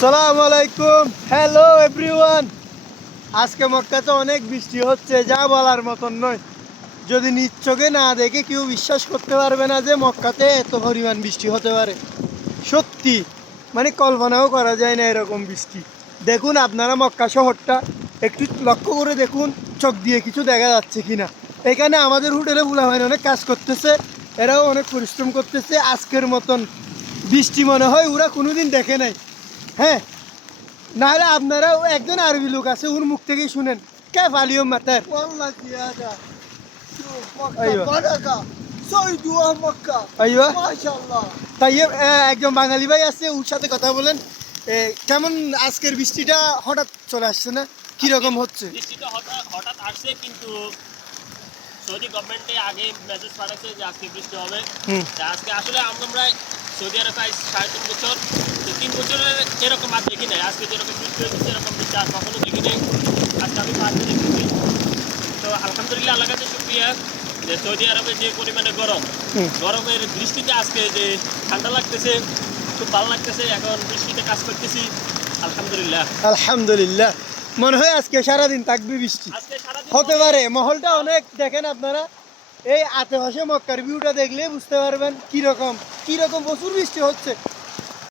সালাম আলাইকুম। Hello everyone আজকে মক্কাতে অনেক বৃষ্টি হচ্ছে, যা বলার মতন নয়। যদি নিজ চোখে না দেখে কেউ বিশ্বাস করতে পারবে না যে মক্কাতে এত পরিমাণ বৃষ্টি হতে পারে। সত্যি মানে কল্পনাও করা যায় না এরকম বৃষ্টি। দেখুন আপনারা মক্কা শহরটা, একটু লক্ষ্য করে দেখুন, চোখ দিয়ে কিছু দেখা যাচ্ছে কিনা। এখানে আমাদের হোটেলে বুলাভাইন অনেক কাজ করতেছে এরাও অনেক পরিশ্রম করতেছে আজকের মতন বৃষ্টি মনে হয় ওরা কোনোদিন দেখে নাই। হ্যাঁ নাহলে আপনারাও একজন আরবি লোক আছে ওর মুখ থেকেই শুনেন। কে ফালিও মাতার একজন বাঙালি ভাই আছে ওর সাথে কথা বলেন। কেমন আজকের বৃষ্টিটা হঠাৎ চলে আসছে না? কীরকম হচ্ছে? বৃষ্টিটা হঠাৎ হঠাৎ আসছে কিন্তু সৌদি গভর্নমেন্টে আগে মেসেজ পাঠাচ্ছে যে আজকে বৃষ্টি হবে। আজকে আসলে আমরা সৌদি আরবে প্রায় সাড়ে তিন বছর। তো তিন বছরের এরকম আর দেখি নাই। আজকে যেরকম বৃষ্টি হয়েছে এরকম বৃষ্টি আর কখনো দেখি নাই। আজকে আমি পাঁচ দিন দেখেছি তো আলহামদুলিল্লাহ আল্লাহ কাছে শুক্রিয়া যে সৌদি আরবে যে পরিমাণে গরম গরমের বৃষ্টিতে আজকে যে ঠান্ডা লাগতেছে খুব ভালো লাগতেছে। এখন বৃষ্টিতে কাজ করতেছি। আলহামদুলিল্লাহ। আলহামদুলিল্লাহ। মনে হয় আজকে সারাদিন থাকবে বৃষ্টি। হতে পারে, মহলটা অনেক, দেখেন আপনারা, এই আশেপাশে মক্কার ভিউটা দেখলে বুঝতে পারবেন কীরকম কীরকম প্রচুর বৃষ্টি হচ্ছে।